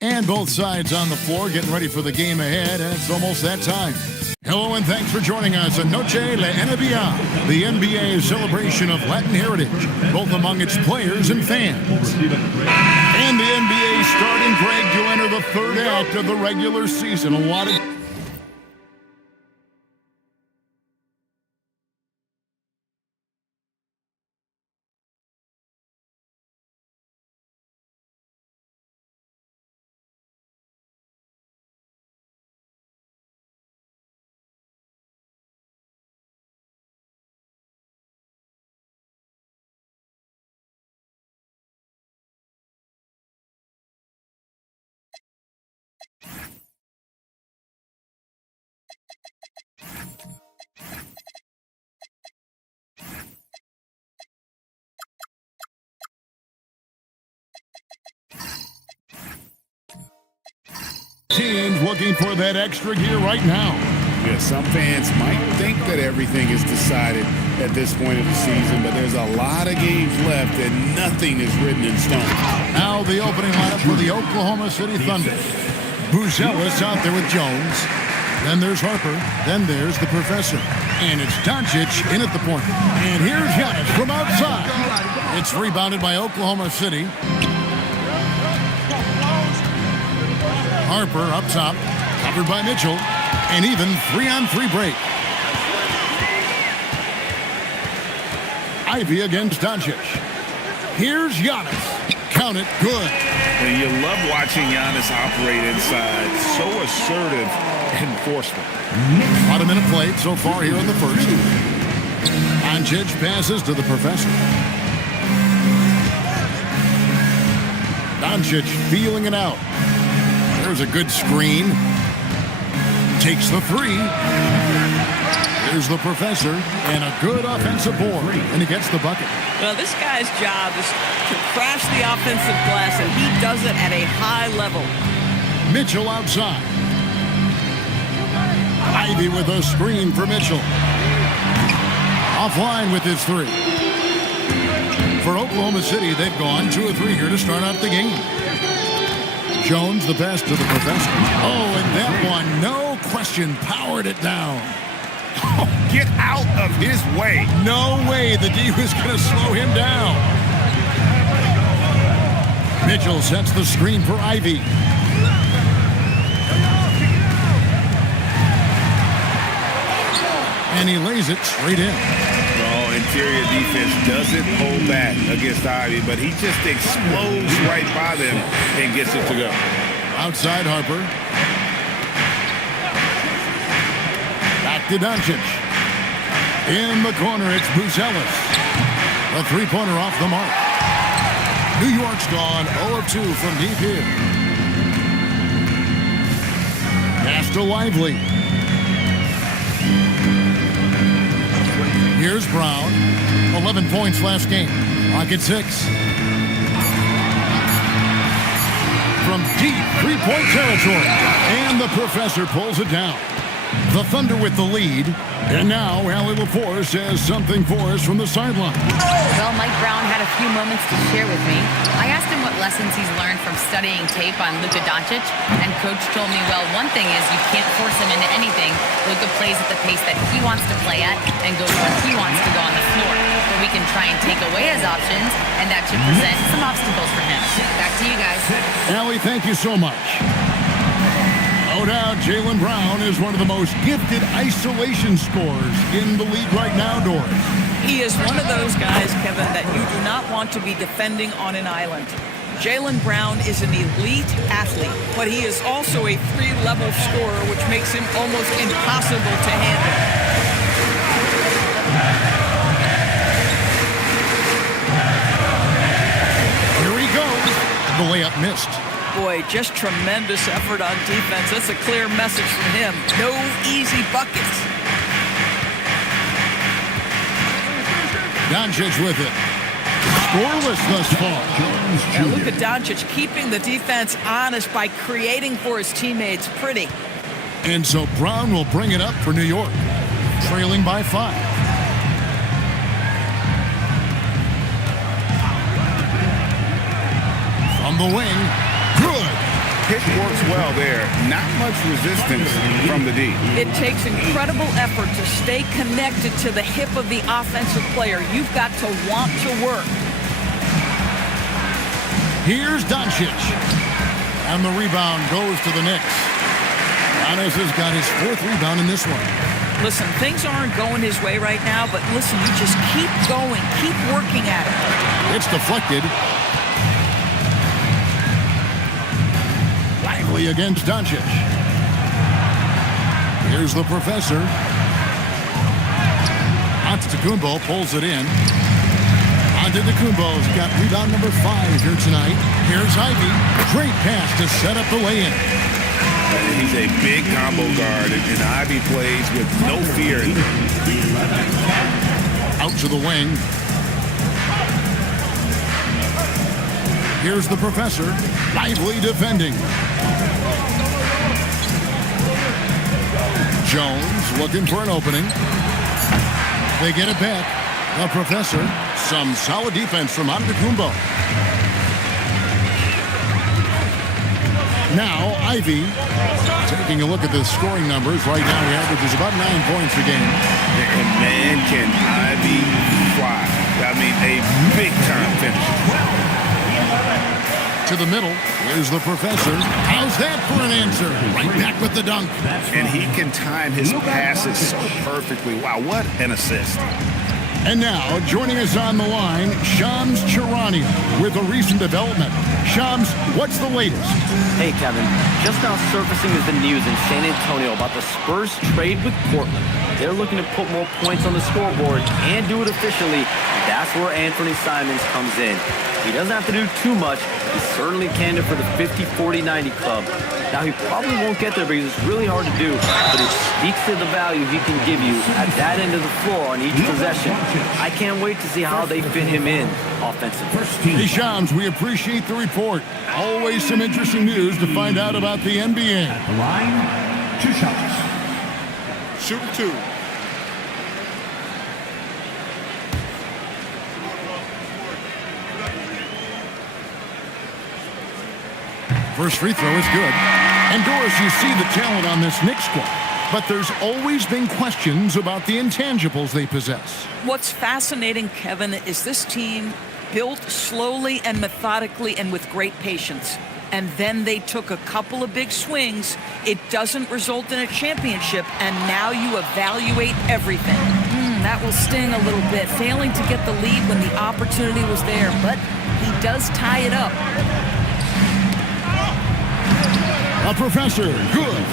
And both sides on the floor getting ready for the game ahead, and it's almost that time. Hello and thanks for joining us on Noche la NBA, the NBA's celebration of Latin heritage, both among its players and fans. And the NBA starting, Greg, to enter the third act of the regular season. A lot of... teams looking for that extra gear right now. Yeah, some fans might think that everything is decided at this point of the season, but there's a lot of games left and nothing is written in stone. Now the opening lineup for the Oklahoma City Thunder. Buzelis out there with Jones. Then there's Harper. Then there's the Professor. And it's Doncic in at the point. And here's Giannis from outside. It's rebounded by Oklahoma City. Harper up top, covered by Mitchell, and even 3-on-3 break. Ivy against Doncic. Here's Giannis. Count it, good. And you love watching Giannis operate inside. So assertive and forceful. About a minute played so far here in the first. Doncic passes to the Professor. Doncic feeling it out. There's a good screen. Takes the three. There's the Professor. And a good offensive board. And he gets the bucket. Well, this guy's job is to crash the offensive glass, and he does it at a high level. Mitchell outside. Ivy with a screen for Mitchell. Offline with his three. For Oklahoma City, they've gone 2 of 3 here to start out the game. Jones, the pass to the Professor. Oh, and that one, no question, powered it down. Oh, get out of his way. No way the D was going to slow him down. Mitchell sets the screen for Ivy. And he lays it straight in. Oh, interior defense doesn't hold back against Ivy, but he just explodes right by them and gets it to go. Outside Harper. Back to Doncic. In the corner, it's Buzelis. A three-pointer off the mark. New York's gone 0 of 2 from deep here. Pass to Lively. Here's Brown. 11 points last game. Rocket 6. From deep three-point territory. And the Professor pulls it down. The Thunder with the lead. And now Allie LaForce has something for us from the sideline. Well, Mike Brown had a few moments to share with me. I asked him what lessons he's learned from studying tape on Luka Doncic, and Coach told me, well, one thing is you can't force him into anything. Luka plays at the pace that he wants to play at and goes where he wants to go on the floor. But we can try and take away his options, and that should present some obstacles for him. Back to you guys. Allie, thank you so much. No doubt, Jaylen Brown is one of the most gifted isolation scorers in the league right now, Doris. He is one of those guys, Kevin, that you do not want to be defending on an island. Jaylen Brown is an elite athlete, but he is also a 3-level scorer, which makes him almost impossible to handle. Here he goes. The layup missed. Boy, just tremendous effort on defense. That's a clear message from him. No easy buckets. Doncic with it. Scoreless thus far. And Luka Doncic keeping the defense honest by creating for his teammates. Pretty. And so Brown will bring it up for New York, trailing by 5. From the wing, good. pick works well there. Not much resistance from the D. It takes incredible effort to stay connected to the hip of the offensive player. You've got to want to work. Here's Doncic. And the rebound goes to the Knicks. Giannis has got his 4th rebound in this one. Listen, things aren't going his way right now, but listen, you just keep going, keep working at it. It's deflected. Lively against Doncic. Here's the professor. Antetokounmpo pulls it in. Antetokounmpo's got rebound number 5 here tonight. Here's Ivy. Great pass to set up the lay-in. He's a big combo guard, and Ivy plays with no fear. Out to the wing. Here's the professor. Lively defending. Jones looking for an opening. They get it back. The professor. Some solid defense from Antetokounmpo. Now Ivy. Taking a look at the scoring numbers. Right now he averages about 9 points a game. And man, can Ivy fly. I mean, a big-time finish. To the middle. Here's the professor. How's that for an answer? Right back with the dunk. And he can time his passes so perfectly. Wow, what an assist. And now, joining us on the line, Shams Charania with a recent development. Shams, what's the latest? Hey, Kevin. Just now surfacing is the news in San Antonio about the Spurs trade with Portland. They're looking to put more points on the scoreboard and do it efficiently. That's where Anthony Simons comes in. He doesn't have to do too much. He's certainly candidate for the 50-40-90 club. Now, he probably won't get there because it's really hard to do, but it speaks to the value he can give you at that end of the floor on each possession. I can't wait to see how they fit him in offensively. Hey, Shams, we appreciate the report. Always some interesting news to find out about the NBA. At the line, 2 shots. Shooting 2. First free throw is good. And Doris, you see the talent on this Knicks squad, but there's always been questions about the intangibles they possess. What's fascinating, Kevin, is this team built slowly and methodically and with great patience. And then they took a couple of big swings. It doesn't result in a championship, and now you evaluate everything. That will sting a little bit, failing to get the lead when the opportunity was there, but he does tie it up. A professor, good.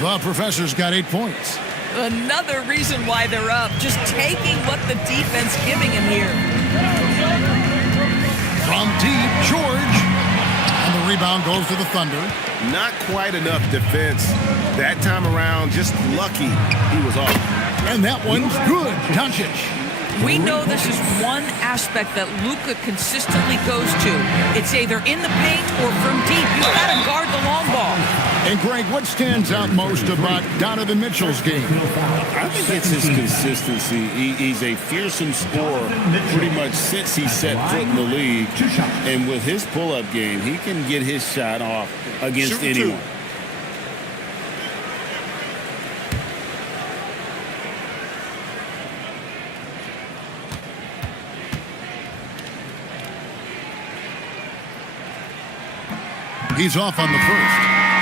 The professor's got 8 points. Another reason why they're up, just taking what the defense giving him here. From deep, George. And the rebound goes to the Thunder. Not quite enough defense. That time around, just lucky he was off. And that one's good. Doncic. We know this is one aspect that Luka consistently goes to. It's either in the paint or from deep. You've got to guard the long ball. And Greg, what stands out most about Donovan Mitchell's game? I think it's his consistency. He's a fearsome scorer pretty much since he set foot in the league. And with his pull-up game, he can get his shot off against anyone. He's off on the first.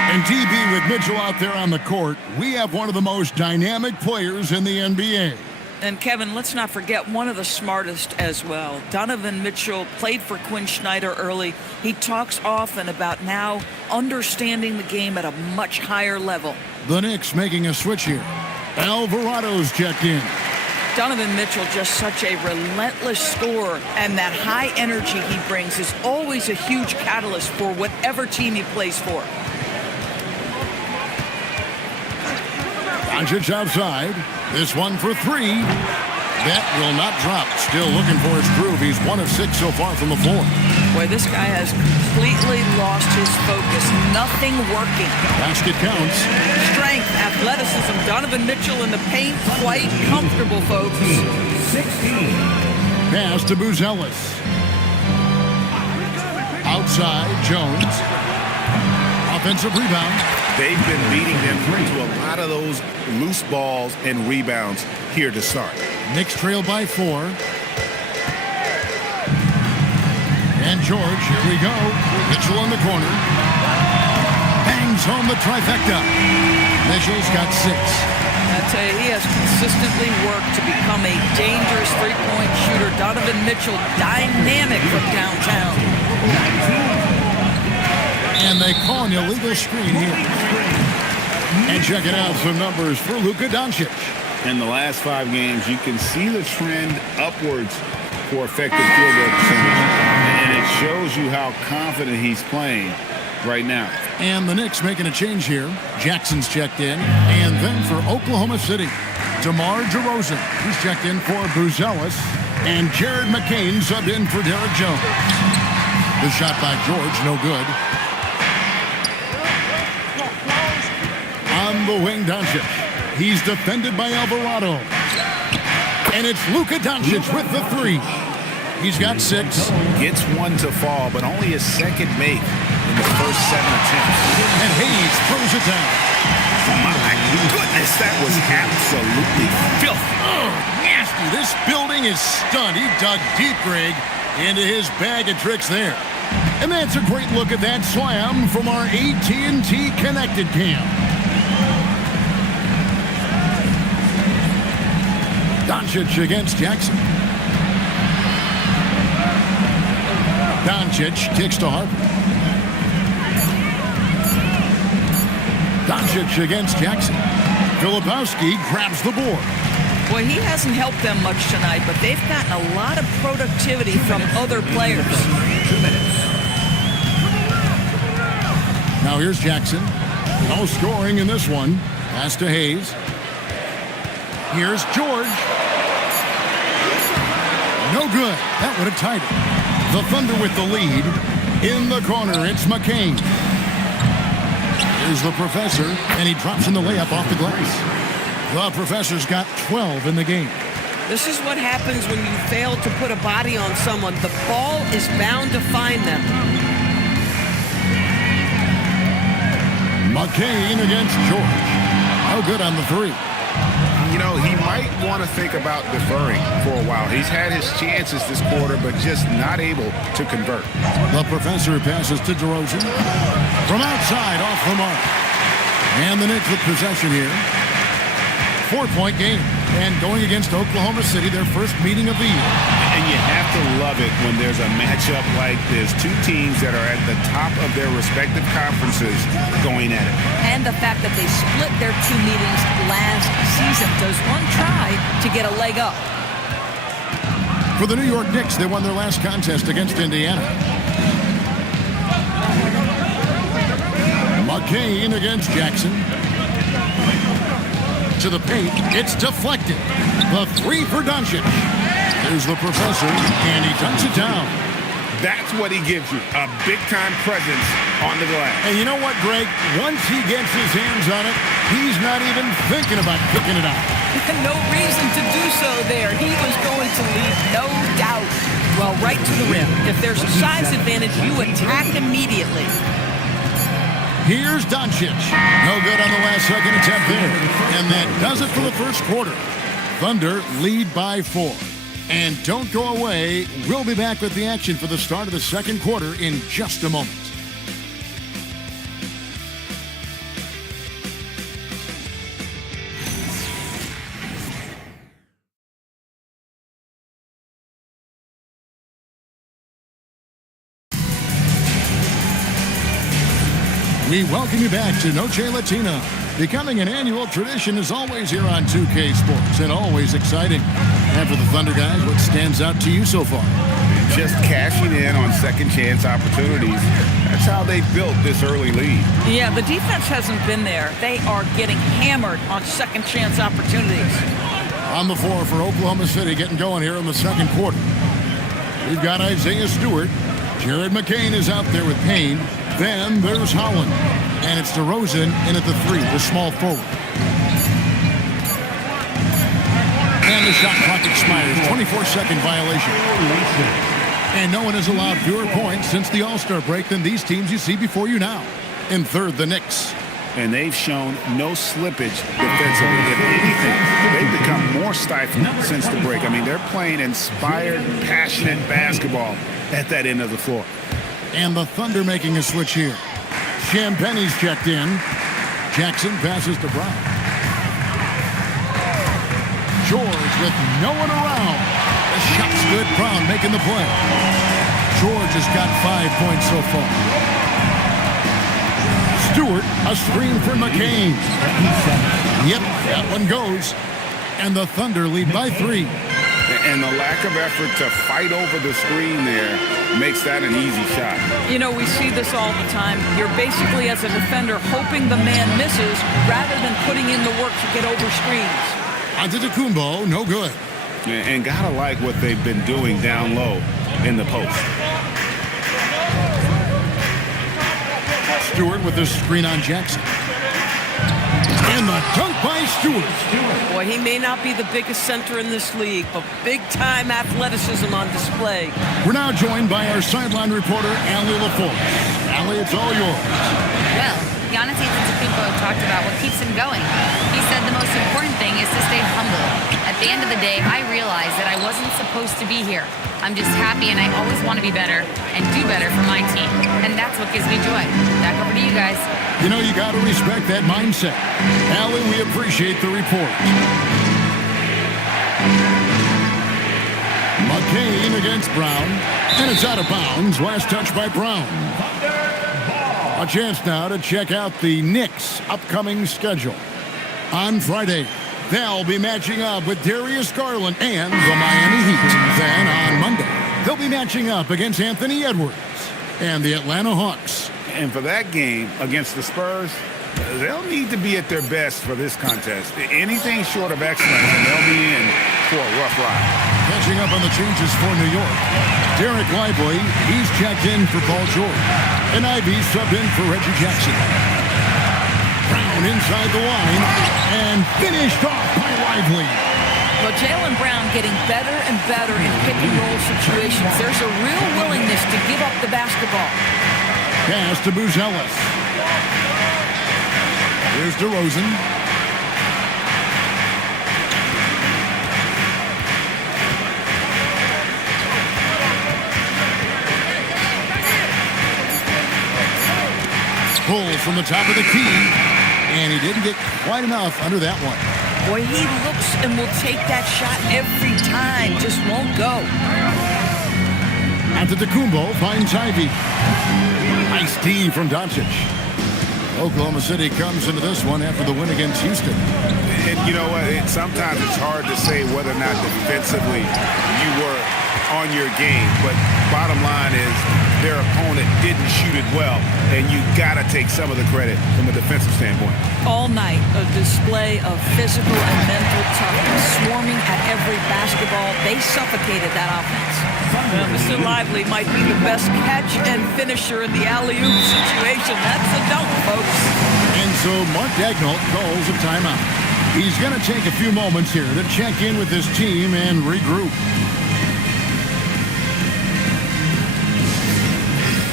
And DB with Mitchell out there on the court, we have one of the most dynamic players in the NBA. And Kevin, let's not forget one of the smartest as well. Donovan Mitchell played for Quinn Snyder early. He talks often about now understanding the game at a much higher level. The Knicks making a switch here. Alvarado's checked in. Donovan Mitchell, just such a relentless scorer, and that high energy he brings is always a huge catalyst for whatever team he plays for. Doncic outside. This one for 3. That will not drop. Still looking for his groove. He's 1 of 6 so far from the floor. Boy, this guy has completely lost his focus. Nothing working. Basket counts. Strength, athleticism. Donovan Mitchell in the paint, quite comfortable, folks. 16. Pass to Buzelis. Outside, Jones. offensive rebound. They've been beating them to a lot of those loose balls and rebounds here to start. Knicks trail by 4. And George, here we go. Mitchell in the corner. Bangs home the trifecta. Mitchell's got 6. I tell you, he has consistently worked to become a dangerous three-point shooter. Donovan Mitchell, dynamic from downtown. And they call an illegal screen here. And check it out, some numbers for Luka Doncic. In the last 5 games, you can see the trend upwards for effective field goal percentage. And it shows you how confident he's playing right now. And the Knicks making a change here. Jackson's checked in. And then for Oklahoma City, DeMar DeRozan. He's checked in for Buzelis. And Jared McCain subbed in for Derek Jones. The shot by George, no good. On the wing, Doncic. He's defended by Alvarado. And it's Luka Doncic with the 3. He's got 6. Gets 1 to fall, but only his second make in the first 7 attempts. And Hayes throws it down. My goodness, that was absolutely filthy. Oh, nasty. This building is stunned. He dug deep, Greg, into his bag of tricks there. And that's a great look at that slam from our AT&T Connected Cam. Doncic against Jackson. Doncic kicks to Harper. Doncic against Jackson. Filipowski grabs the board. Well, he hasn't helped them much tonight, but they've gotten a lot of productivity from other players. 2 minutes. Now here's Jackson. No scoring in this one. Pass to Hayes. Here's George. No good. That would have tied it. The Thunder with the lead. In the corner, it's McCain. Here's the Professor, and he drops in the layup off the glass. The Professor's got 12 in the game. This is what happens when you fail to put a body on someone. The ball is bound to find them. McCain against George. No good on the 3. You know, he might want to think about deferring for a while. He's had his chances this quarter, but just not able to convert. The Professor passes to DeRozan. From outside, off the mark. And the Knicks with possession here. 4-point game. And going against Oklahoma City, their first meeting of the year. And you have to love it when there's a matchup like this. 2 teams that are at the top of their respective conferences going at it. And the fact that they split their 2 meetings last season. Does one try to get a leg up? For the New York Knicks, they won their last contest against Indiana. McCain against Jackson. To the paint, it's deflected. The 3 for Doncic. There's the Professor, and he dunks it down. That's what he gives you, a big-time presence on the glass. And you know what, Greg? Once he gets his hands on it, he's not even thinking about kicking it out. No reason to do so there. He was going to leave, no doubt. Well, right to the rim. If there's a size advantage, you attack immediately. Here's Doncic. No good on the last second attempt there. And that does it for the first quarter. Thunder lead by 4. And don't go away. We'll be back with the action for the start of the second quarter in just a moment. We welcome you back to Noche Latina. Becoming an annual tradition is always here on 2K Sports and always exciting. And for the Thunder guys, what stands out to you so far? Just cashing in on second chance opportunities. That's how they built this early lead. Yeah, the defense hasn't been there. They are getting hammered on second chance opportunities. On the floor for Oklahoma City, getting going here in the second quarter. We've got Isaiah Stewart. Jared McCain is out there with Payne. Then there's Holland. And it's DeRozan in at the 3, the small forward. And the shot clock expires. 24-second violation. And no one has allowed fewer points since the All-Star break than these teams you see before you now. In third, the Knicks. And they've shown no slippage defensively. If anything, they've become more stifled since the break. I mean, they're playing inspired, passionate basketball at that end of the floor. And the Thunder making a switch here. Champagne's checked in. Jackson passes to Brown. George with no one around. The shot's good. Brown making the play. George has got 5 points so far. Stewart, a screen for McCain. Yep, that one goes. And the Thunder lead by 3. And the lack of effort to fight over the screen there makes that an easy shot. You know, we see this all the time. You're basically, as a defender, hoping the man misses rather than putting in the work to get over screens. Antetokounmpo, no good. And gotta like what they've been doing down low in the post. Stewart with the screen on Jackson. And the dunk by Stewart. Boy, he may not be the biggest center in this league, but big-time athleticism on display. We're now joined by our sideline reporter, Allie LaForce. Allie, it's all yours. Well, Giannis Antetokounmpo talked about what keeps him going. He said the most important thing is to stay humble. At the end of the day, I realized that I wasn't supposed to be here. I'm just happy, and I always want to be better and do better for my team. And that's what gives me joy. Back over to you guys. You know, you got to respect that mindset. Allie, we appreciate the report. McCain against Brown. And it's out of bounds. Last touch by Brown. A chance now to check out the Knicks' upcoming schedule. On Friday, they'll be matching up with Darius Garland and the Miami Heat. Then on Monday, they'll be matching up against Anthony Edwards and the Atlanta Hawks. And for that game against the Spurs, they'll need to be at their best for this contest. Anything short of excellence, and they'll be in for a rough ride. Catching up on the changes for New York. Derek Lively, he's checked in for Paul George. And Ivy subbed in for Reggie Jackson. Brown inside the line and finished off by Lively. But Jaylen Brown getting better and better in pick-and-roll situations. There's a real willingness to give up the basketball. Pass to Buzelis. Here's DeRozan. Pulls from the top of the key, and he didn't get quite enough under that one. Boy, he looks and will take that shot every time. Just won't go. Antetokounmpo finds Ivy. Nice D from Doncic. Oklahoma City comes into this one after the win against Houston. And you know what? Sometimes it's hard to say whether or not defensively you were on your game. But bottom line is their opponent didn't shoot it well. And you got to take some of the credit from a defensive standpoint. All night, a display of physical and mental toughness. Swarming at every basketball. They suffocated that offense. Well, Mr. Lively might be the best catch and finisher in the alley-oop situation. That's a dunk, folks. And so Mark Daigneault calls a timeout. He's going to take a few moments here to check in with his team and regroup.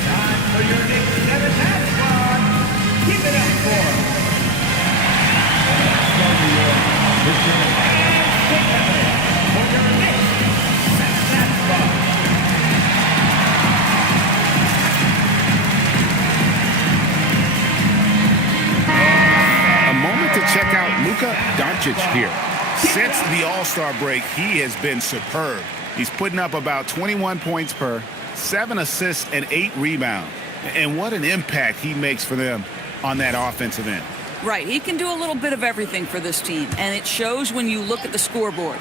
Time for your Knicks 7-man squad. Keep it up for your Knicks 7-man squad. A moment to check out Luka Doncic here. Since the All-Star break, he has been superb. He's putting up about 21 points per, 7 assists, and 8 rebounds. And what an impact he makes for them on that offensive end. Right, he can do a little bit of everything for this team, and it shows when you look at the scoreboard.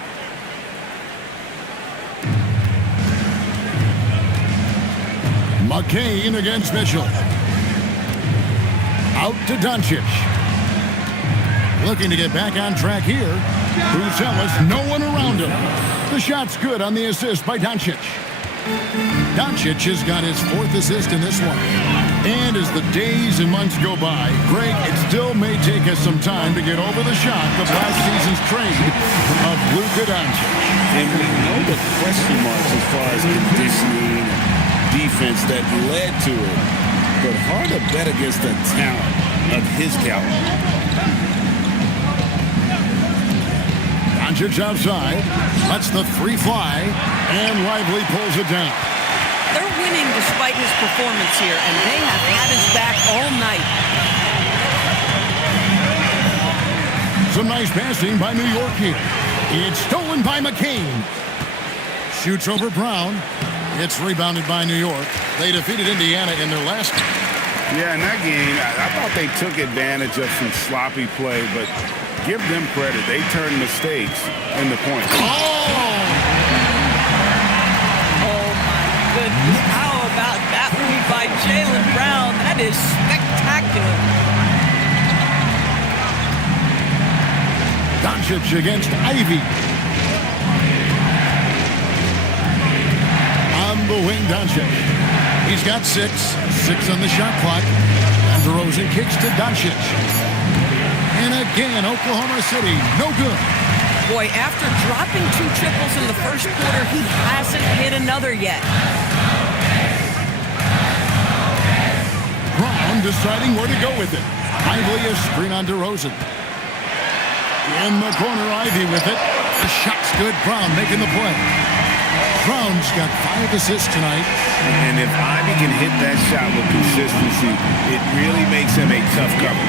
McCain against Mitchell. Out to Doncic. Looking to get back on track here. Buzelis, no one around him. The shot's good on the assist by Doncic. Doncic has got his 4th assist in this one. And as the days and months go by, Greg, it still may take us some time to get over the shock of last season's trade of Luka Doncic. And we know the question marks as far as conditioning and defense that led to it. but hard to bet against the talent of his caliber. Doncic outside, lets the three fly, and Lively pulls it down. They're winning despite his performance here, and they have had his back all night. Some nice passing by New York here. It's stolen by McCain. Shoots over Brown. It's rebounded by New York. They defeated Indiana in their last game. Yeah, in that game, I thought they took advantage of some sloppy play, but give them credit. They turned mistakes into points. Oh, my goodness. How about that move by Jaylen Brown? That is spectacular. Doncic against Ivy. On the wing, Doncic. He's got 6 on the shot clock. And DeRozan kicks to Doncic. And again, Oklahoma City, no good. Boy, after dropping 2 triples in the first quarter, he hasn't hit another yet. Brown deciding where to go with it. Ivy a screen on DeRozan. In the corner, Ivy with it. The shot's good. Brown making the play. Brown's got 5 assists tonight. And if Ivy can hit that shot with consistency, it really makes him a tough cover.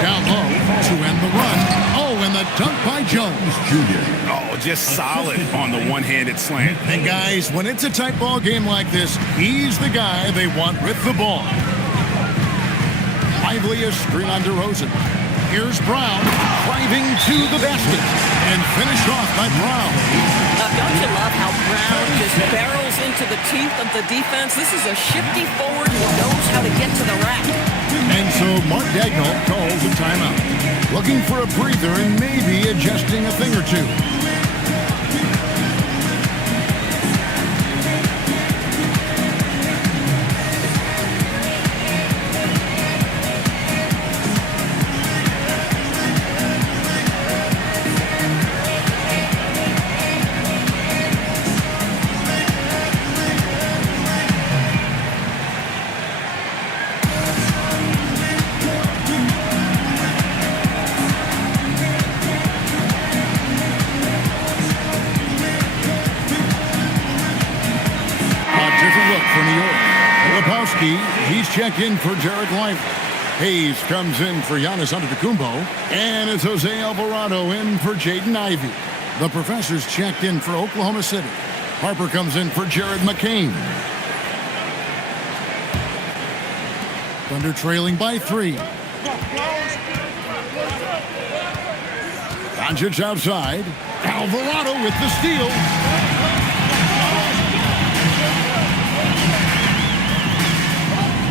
Down low to end the run. Oh, and the dunk by Jones Jr. Oh, just solid on the one-handed slant. And guys, when it's a tight ball game like this, he's the guy they want with the ball. Lively a screen on DeRozan. Here's Brown driving to the basket and finished off by Brown. Don't you love how Brown just barrels into the teeth of the defense? This is a shifty forward who knows how to get to the rack. And so Mark Daigneault calls a timeout. Looking for a breather and maybe adjusting a thing or two. He's checked in for Jared Lively. Hayes comes in for Giannis Antetokounmpo. And it's Jose Alvarado in for Jaden Ivey. The professor's checked in for Oklahoma City. Harper comes in for Jared McCain. Thunder trailing by 3. Doncic outside. Alvarado with the steal.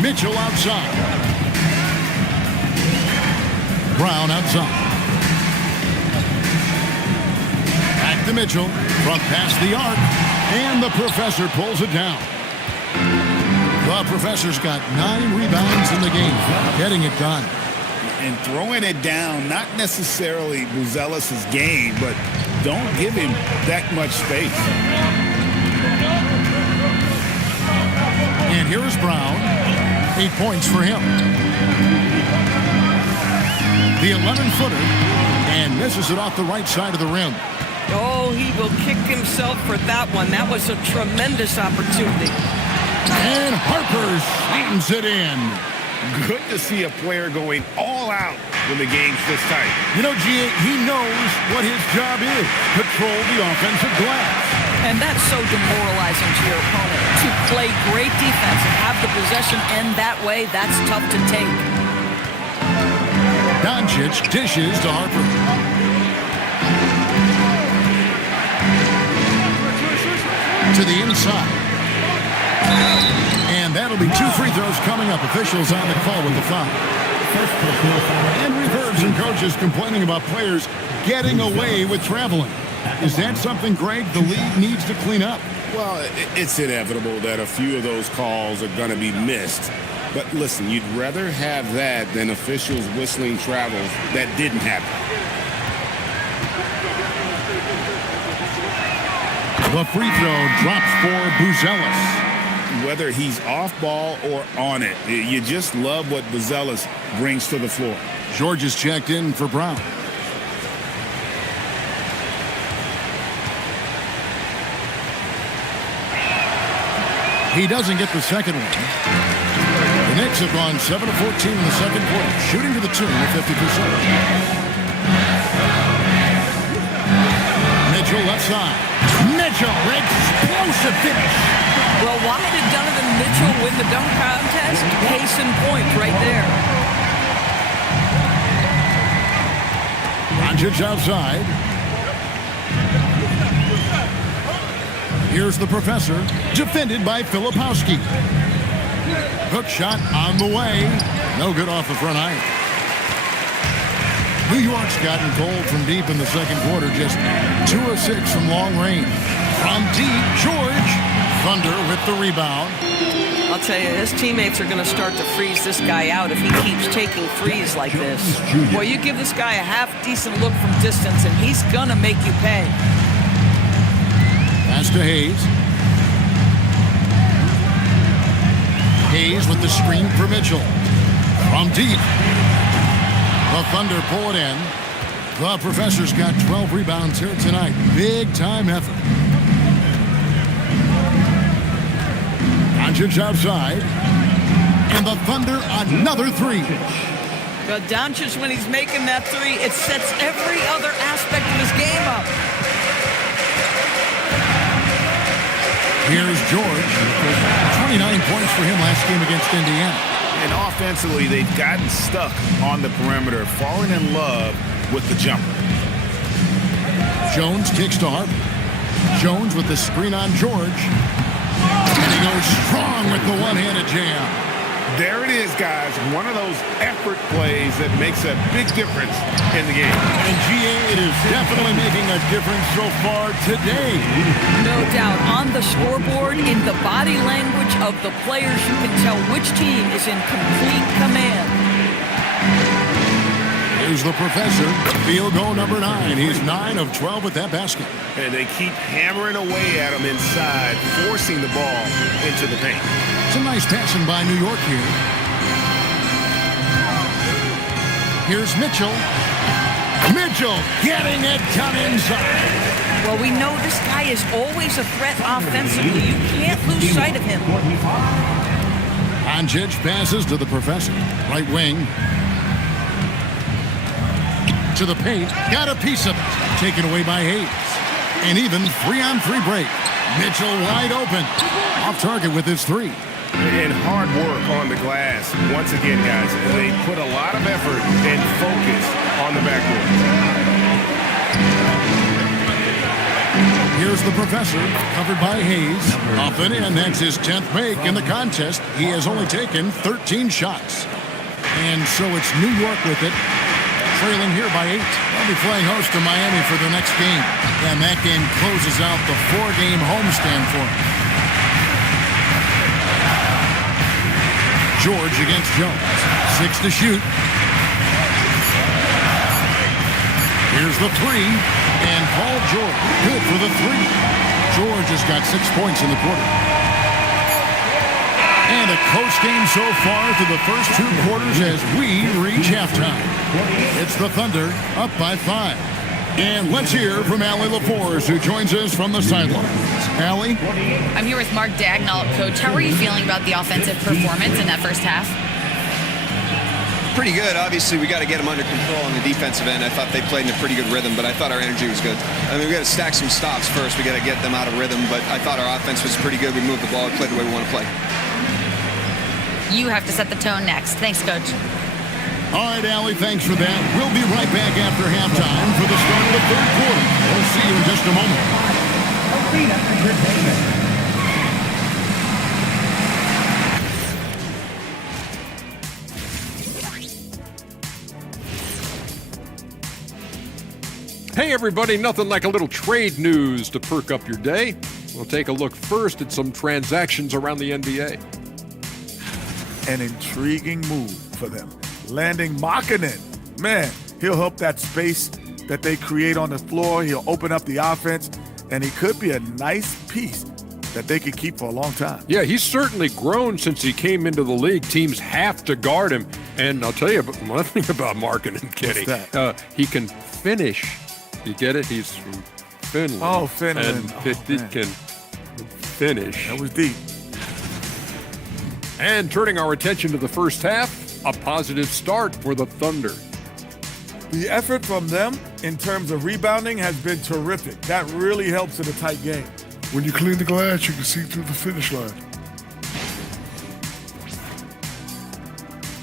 Mitchell outside. Brown outside. Back to Mitchell. From past the arc. And the professor pulls it down. The professor's got 9 rebounds in the game. Getting it done. And throwing it down, not necessarily Buzelis' game, but don't give him that much space. And here's Brown. 8 points for him. The 11-footer, and misses it off the right side of the rim. Oh, he will kick himself for that one. That was a tremendous opportunity. And Harper slams it in. Good to see a player going all out when the game's this tight. You know, G.A., he knows what his job is. Control the offensive glass. And that's so demoralizing to your opponent. To play great defense and have the possession end that way, that's tough to take. Doncic dishes to Harper. To the inside. And that'll be 2 free throws coming up. Officials on the call with the foul. And we've heard some coaches complaining about players getting away with traveling. Is that something, Greg, the league needs to clean up? Well, it's inevitable that a few of those calls are going to be missed. But listen, you'd rather have that than officials whistling travels that didn't happen. The free throw drops for Buzelis. whether he's off ball or on it. You just love what Buzelis brings to the floor. George is checked in for Brown. He doesn't get the second one. The Knicks have gone 7 of 14 in the second quarter, shooting to the tune of 50%. Mitchell left side. Mitchell, explosive finish. Well, why did Donovan Mitchell win the dunk contest? Case in point right there. Doncic outside. Here's the professor, defended by Filipowski. Hook shot on the way. No good off the front iron. New York's gotten cold from deep in the second quarter, just 2 of 6 from long range. From deep, George. Thunder with the rebound. I'll tell you, his teammates are going to start to freeze this guy out if he keeps taking threes like this. Well, you give this guy a half-decent look from distance, and he's going to make you pay. Pass to Hayes. Hayes with the screen for Mitchell. From deep. The Thunder pull it in. The professor's got 12 rebounds here tonight. Big time effort. Doncic outside. And the Thunder another three. But Doncic, when he's making that three, it sets every other aspect of his game up. Here's George. 29 points for him last game against Indiana. And offensively, they've gotten stuck on the perimeter, falling in love with the jumper. Jones kicks to Harper. Jones with the screen on George. And he goes strong with the one-handed jam. There it is, guys. One of those effort plays that makes a big difference in the game. And GA, it is definitely making a difference so far today. No doubt. On the scoreboard, in the body language of the players, you can tell which team is in complete command. Here's the professor. Field goal number 9. He's 9 of 12 with that basket. And they keep hammering away at him inside, forcing the ball into the paint. Some nice passing by New York here. Here's Mitchell. Mitchell getting it done inside. Well, we know this guy is always a threat offensively. You can't lose sight of him. Doncic passes to the professor. Right wing. To the paint. Got a piece of it. Taken away by Hayes. And even 3-on-3 break. Mitchell wide open. Off target with his three. And hard work on the glass. Once again, guys, they put a lot of effort and focus on the backboard. Here's the professor, covered by Hayes. Up and in, that's his 10th make in the contest. He has only taken 13 shots. And so it's New York with it, trailing here by 8. They'll be playing host to Miami for the next game. And that game closes out the 4-game homestand for them. George against Jones. 6 to shoot. Here's the three. And Paul George, good for the three. George has got 6 points in the quarter. And a close game so far through the first 2 quarters as we reach halftime. It's the Thunder up by 5. And let's hear from Allie LaForce, who joins us from the sidelines. Allie? I'm here with Mark Dagnall. Coach, how are you feeling about the offensive performance in that first half? Pretty good. Obviously, we got to get them under control on the defensive end. I thought they played in a pretty good rhythm, but I thought our energy was good. I mean, we got to stack some stops first. We got to get them out of rhythm, but I thought our offense was pretty good. We moved the ball, played the way we want to play. You have to set the tone next. Thanks, Coach. All right, Allie, thanks for that. We'll be right back after halftime for the start of the third quarter. We'll see you in just a moment. Hey everybody, nothing like a little trade news to perk up your day. We'll take a look first at some transactions around the NBA. An intriguing move for them. Landing Markkanen. Man, he'll help that space that they create on the floor. He'll open up the offense, and he could be a nice piece that they could keep for a long time. Yeah, he's certainly grown since he came into the league. Teams have to guard him. And I'll tell you one thing about Markkanen, Kenny. He can finish. You get it? He's from Finland. Oh, Finland. And he can finish. That was deep. And turning our attention to the first half, a positive start for the Thunder. The effort from them in terms of rebounding has been terrific. That really helps in a tight game. When you clean the glass, you can see through the finish line.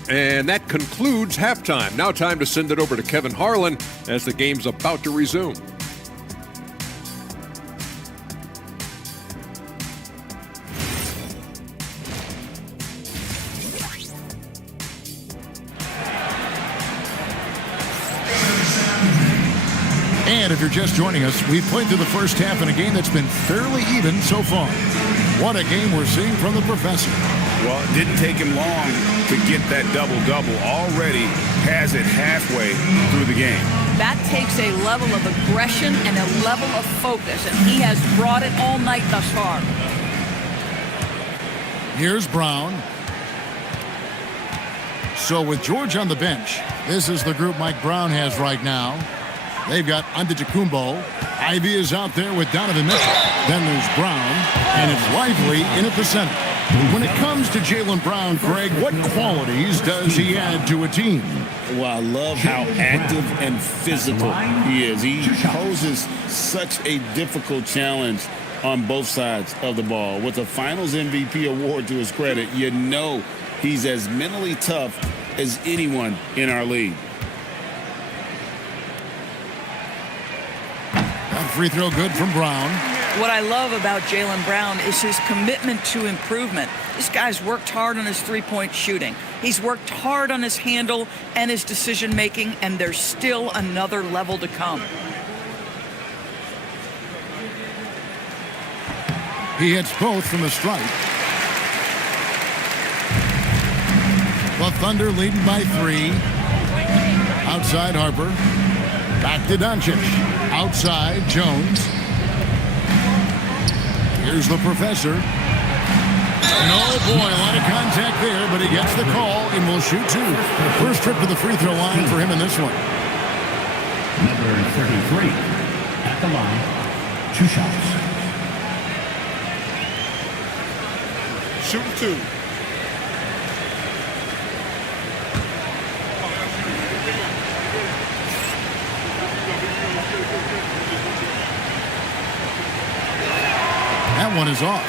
And that concludes halftime. Now time to send it over to Kevin Harlan as the game's about to resume. And if you're just joining us, we've played through the first half in a game that's been fairly even so far. What a game we're seeing from the professor. Well, it didn't take him long to get that double-double. Already has it halfway through the game. That takes a level of aggression and a level of focus, and he has brought it all night thus far. Here's Brown. So with George on the bench, this is the group Mike Brown has right now. They've got Antetokounmpo. Ivy is out there with Donovan Mitchell. Then there's Brown, and it's Lively in at the center. When it comes to Jaylen Brown, Greg, what qualities does he add to a team? Well, I love how active and physical he is. He poses such a difficult challenge on both sides of the ball. With a Finals MVP award to his credit, you know he's as mentally tough as anyone in our league. Free throw good from Brown. What I love about Jaylen Brown is his commitment to improvement. This guy's worked hard on his three-point shooting. He's worked hard on his handle and his decision-making, and there's still another level to come. He hits both from the stripe. The Thunder leading by 3. Outside Harper. Back to Doncic. Outside Jones. Here's the professor. And oh boy, a lot of contact there, but he gets the call and will shoot 2. First trip to the free throw line for him in this one. Number 33 at the line. 2 shots. Shooting 2. That one is off.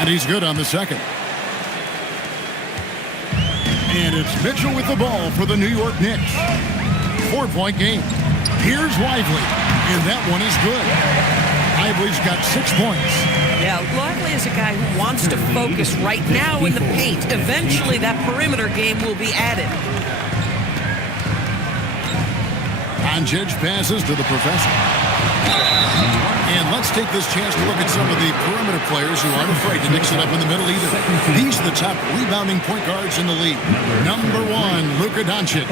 And he's good on the second. And it's Mitchell with the ball for the New York Knicks. 4-point game. Here's Lively, and that one is good. Lively's got 6 points. Yeah, Lively is a guy who wants to focus right now in the paint. Eventually, that perimeter game will be added. Doncic passes to the professor. And let's take this chance to look at some of the perimeter players who aren't afraid to mix it up in the middle either. These are the top rebounding point guards in the league. Number 1, Luka Doncic.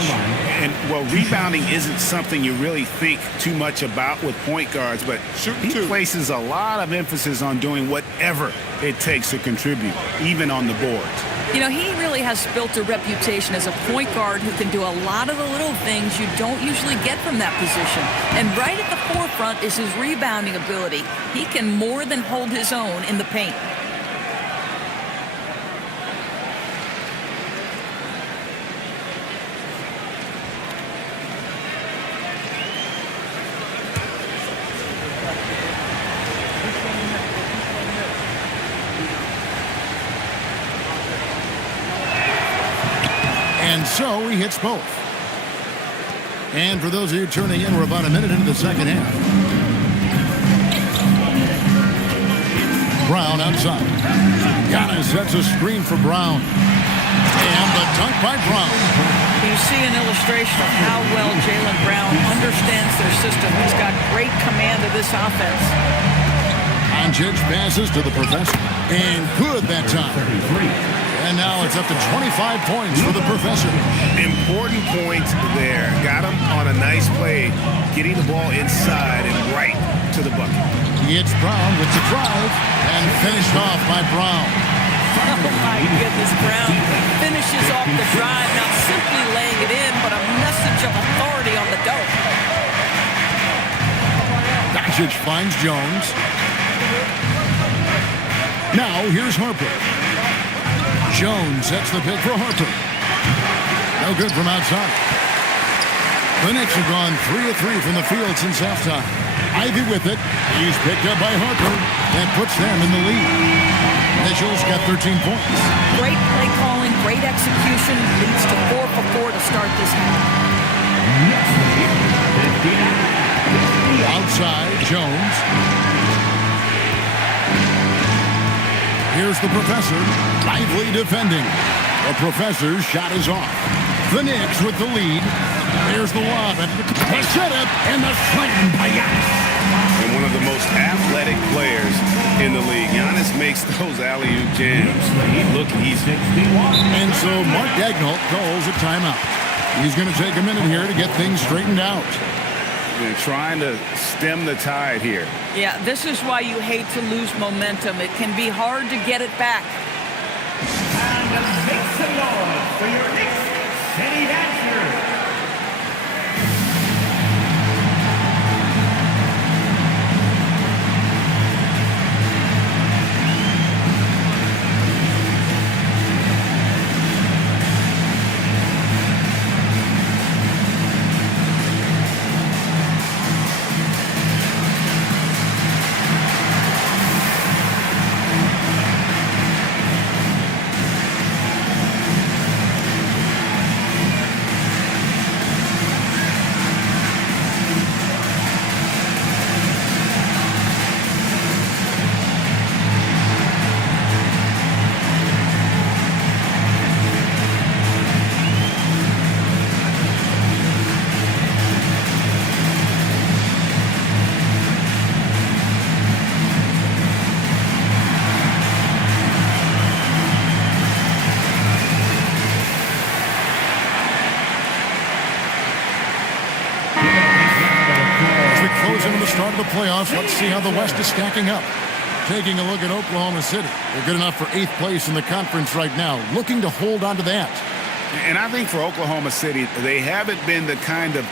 And, well, rebounding isn't something you really think too much about with point guards, but he places a lot of emphasis on doing whatever it takes to contribute, even on the boards. You know, he really has built a reputation as a point guard who can do a lot of the little things you don't usually get from that position. And right at the forefront is his rebounding ability. He can more than hold his own in the paint. And so he hits both. And for those of you tuning in, we're about a minute into the second half. Brown outside. Giannis sets a screen for Brown. And the dunk by Brown. You see an illustration of how well Jaylen Brown understands their system. He's got great command of this offense. Doncic passes to the professor. And good that time. And now it's up to 25 points for the professor. Important points there. Got him on a nice play, getting the ball inside and right to the bucket. It's Brown with the drive and finished off by Brown. Oh, my goodness, Brown finishes off the drive, not simply laying it in, but a message of authority on the dope. Doncic finds Jones. Now, here's Harper. Jones sets the pick for Harper. No good from outside. The Knicks have gone 3 of 3 from the field since halftime. Ivy with it. He's picked up by Harper. That puts them in the lead. Mitchell's got 13 points. Great play calling, great execution. Leads to 4 for 4 to start this half. Outside, Jones. Here's the professor, lively defending. The professor's shot is off. The Knicks with the lead. There's the lob. The setup and the slam by Giannis. And one of the most athletic players in the league. Giannis makes those alley-oop jams look easy. And so Mark Daigneault calls a timeout. He's going to take a minute here to get things straightened out. They're trying to stem the tide here. Yeah, this is why you hate to lose momentum. It can be hard to get it back. And make some noise for your Knicks City Dancers. Start of the playoffs. Let's see how the West is stacking up. Taking a look at Oklahoma City. They're good enough for 8th place in the conference right now. Looking to hold on to that. And I think for Oklahoma City, they haven't been the kind of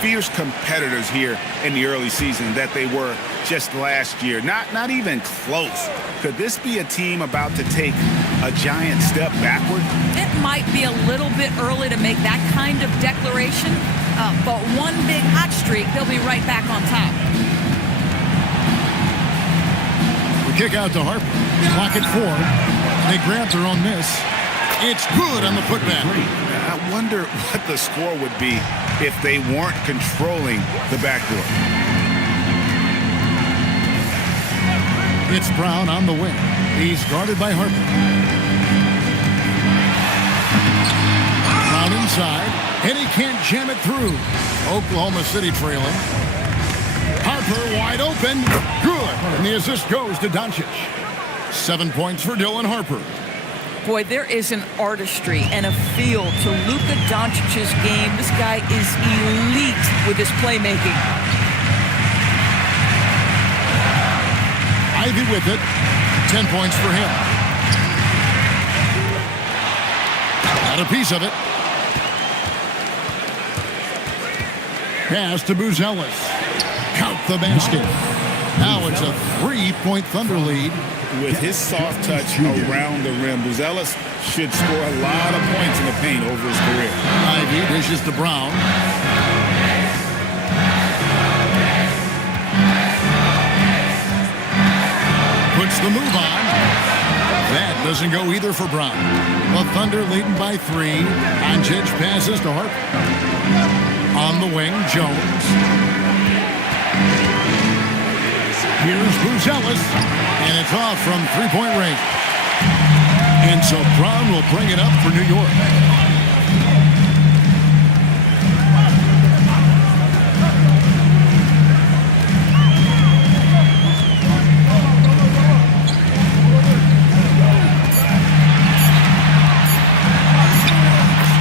fierce competitors here in the early season that they were just last year. Not even close. Could this be a team about to take a giant step backward? It might be a little bit early to make that kind of declaration, but one big hot streak, they'll be right back on top. The kick out to Harper. Clock at 4. They grab their own miss. It's good on the putback. I wonder what the score would be if they weren't controlling the backdoor. It's Brown on the wing. He's guarded by Harper. Brown inside, and he can't jam it through. Oklahoma City trailing. Harper wide open. Good. And the assist goes to Doncic. 7 points for Dylan Harper. Boy, there is an artistry and a feel to Luka Doncic's game. This guy is elite with his playmaking. Ivy with it. 10 points for him. Got a piece of it. Pass to Buzelis. Count the basket. Now it's a 3-point Thunder lead. With his soft touch around the rim, Buzelis should score a lot of points in the paint over his career. Ivy dishes to Brown. Puts the move on. That doesn't go either for Brown. The Thunder leading by 3. Doncic passes to Harper. On the wing, Jones. Here's Buzelis, and it's off from 3-point range. And So Brown will bring it up for New York.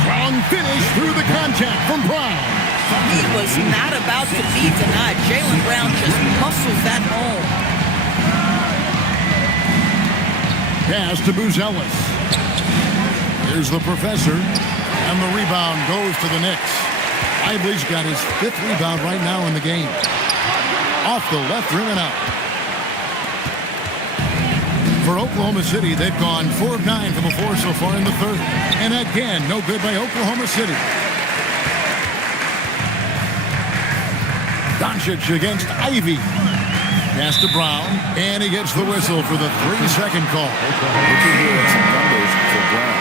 Strong finish through the contact from Brown. He was not about to be denied. Jaylen Brown just muscles that home. Pass to Buzelis. Here's the professor. And the rebound goes to the Knicks. Lively's got his 5th rebound right now in the game. Off the left rim and out. For Oklahoma City, they've gone 4 of 9 from the floor so far in the 3rd. And again, no good by Oklahoma City. Doncic against Ivy. Pass to Brown, and he gets the whistle for the 3-second call. Looking here at some numbers for Brown.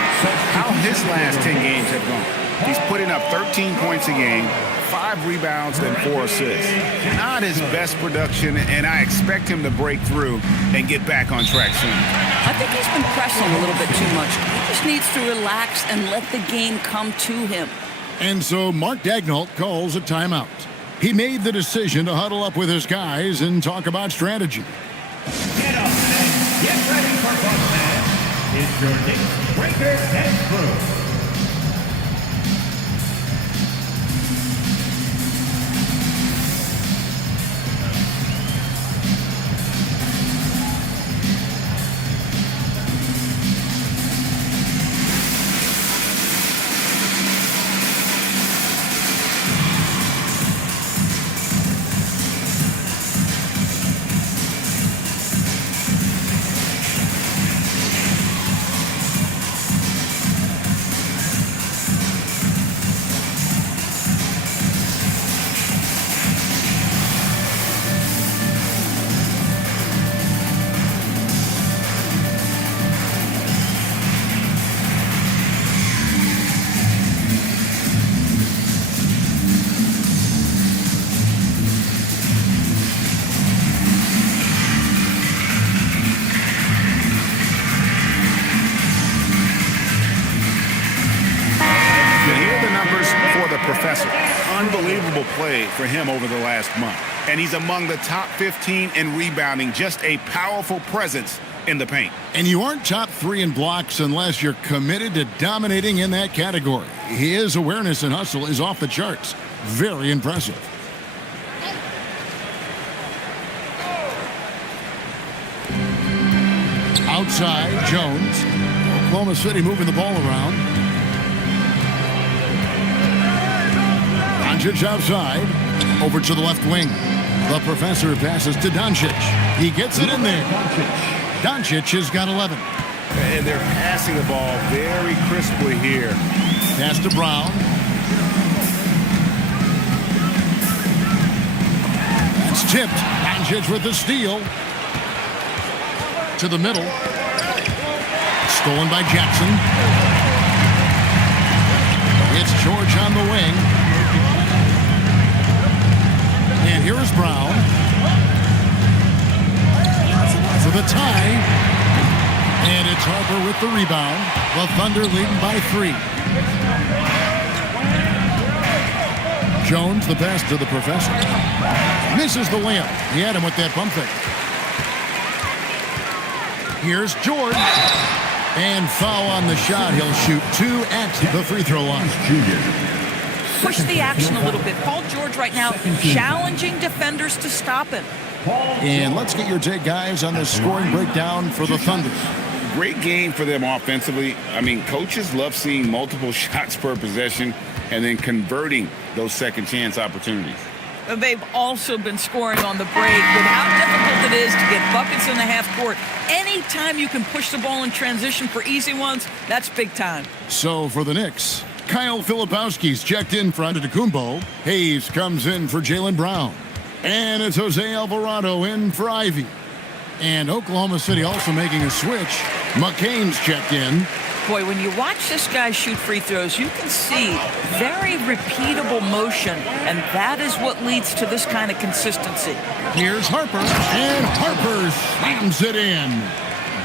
How his last 10 games have gone. He's putting up 13 points a game, 5 rebounds, and 4 assists. Not his best production, and I expect him to break through and get back on track soon. I think he's been pressing a little bit too much. He just needs to relax and let the game come to him. And so Mark Daigneault calls a timeout. He made the decision to huddle up with his guys and talk about strategy. Get up and get ready for fun, man. It's your Knicks Breakers and Crew. Professor. Unbelievable play for him over the last month. And he's among the top 15 in rebounding, just a powerful presence in the paint. And you aren't top 3 in blocks unless you're committed to dominating in that category. His awareness and hustle is off the charts. Very impressive. Outside, Jones. Oklahoma City moving the ball around. Doncic outside, over to the left wing. The professor passes to Doncic. He gets it in there. Doncic has got 11. And they're passing the ball very crisply here. Pass to Brown. It's tipped. Doncic with the steal. To the middle. Stolen by Jackson. It's George on the wing. And here is Brown for the tie. And it's Harper with the rebound. The Thunder leading by 3. Jones, the pass to the professor. Misses the layup. He had him with that bump fake. Here's George. And foul on the shot. He'll shoot 2 at the free throw line. Push the action a little bit. Paul George right now challenging defenders to stop him. And let's get your take, guys, on the scoring breakdown for the Thunder. Great game for them offensively. I mean, coaches love seeing multiple shots per possession and then converting those second chance opportunities. They've also been scoring on the break with how difficult it is to get buckets in the half court. Anytime you can push the ball in transition for easy ones, that's big time. So for the Knicks, Kyle Filipowski's checked in for Antetokounmpo. Hayes comes in for Jaylen Brown. And it's Jose Alvarado in for Ivy. And Oklahoma City also making a switch. McCain's checked in. Boy, when you watch this guy shoot free throws, you can see very repeatable motion, and that is what leads to this kind of consistency. Here's Harper, and Harper slams it in.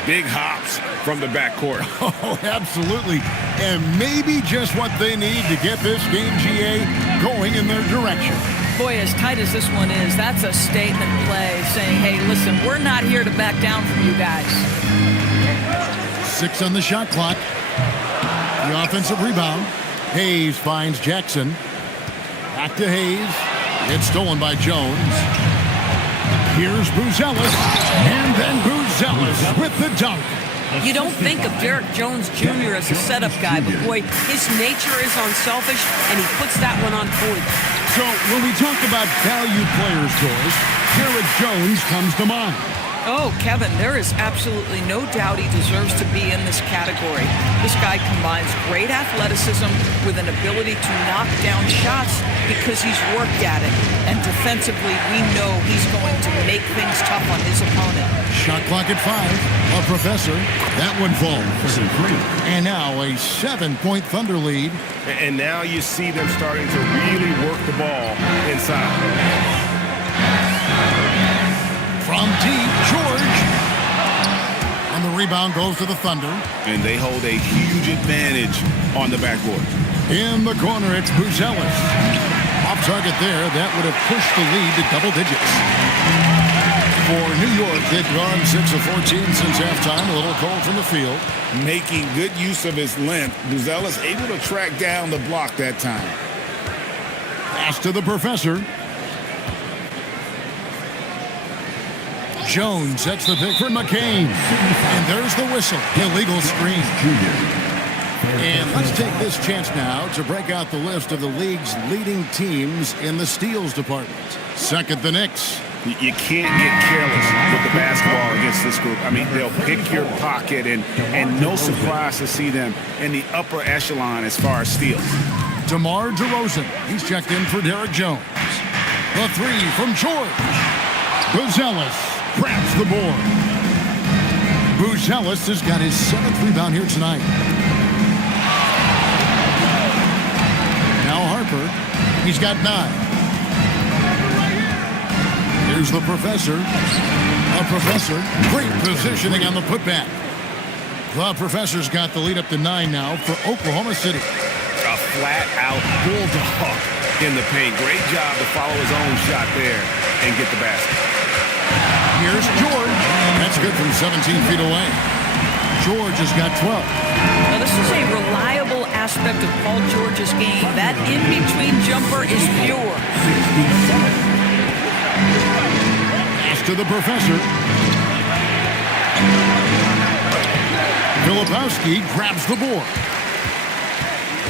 Big hops, from the backcourt. Oh, absolutely. And maybe just what they need to get this game, GA, going in their direction. Boy, as tight as this one is, that's a statement play saying, hey, listen, we're not here to back down from you guys. 6 on the shot clock. The offensive rebound. Hayes finds Jackson. Back to Hayes. It's stolen by Jones. Here's Buzelis. And then Buzelis with the dunk. You don't think of Derek Jones Jr. as a setup guy, but boy, his nature is unselfish, and he puts that one on point. So when we talk about value players, Doris, Derek Jones comes to mind. Oh, Kevin, there is absolutely no doubt he deserves to be in this category. This guy combines great athleticism with an ability to knock down shots because he's worked at it. And defensively, we know he's going to make things tough on his opponent. Shot clock at 5. A Professor. That one falls. And now a 7-point Thunder lead. And now you see them starting to really work the ball inside. From deep, George. And the rebound goes to the Thunder. And they hold a huge advantage on the backboard. In the corner, it's Buzelis. Off target there. That would have pushed the lead to double digits. For New York, they've gone 6 of 14 since halftime. A little cold from the field. Making good use of his length. Buzelis able to track down the block that time. Pass to the Professor. Jones sets the pick for McCain. And there's the whistle. Illegal screen. And let's take this chance now to break out the list of the league's leading teams in the steals department. Second, the Knicks. You can't get careless with the basketball against this group. I mean, they'll pick your pocket, and no surprise to see them in the upper echelon as far as steals. DeMar DeRozan. He's checked in for Derek Jones. The 3 from George. Buzelis grabs the board. Buzelis has got his 7th rebound here tonight. Now Harper. He's got 9. Here's the Professor. A Professor. Great positioning on the putback. The Professor's got the lead up to 9 now for Oklahoma City. A flat-out bulldog in the paint. Great job to follow his own shot there and get the basket. Here's George. That's good from 17 feet away. George has got 12. Now, this is a reliable aspect of Paul George's game. That in-between jumper is pure. Pass to the Professor. Filipowski grabs the board.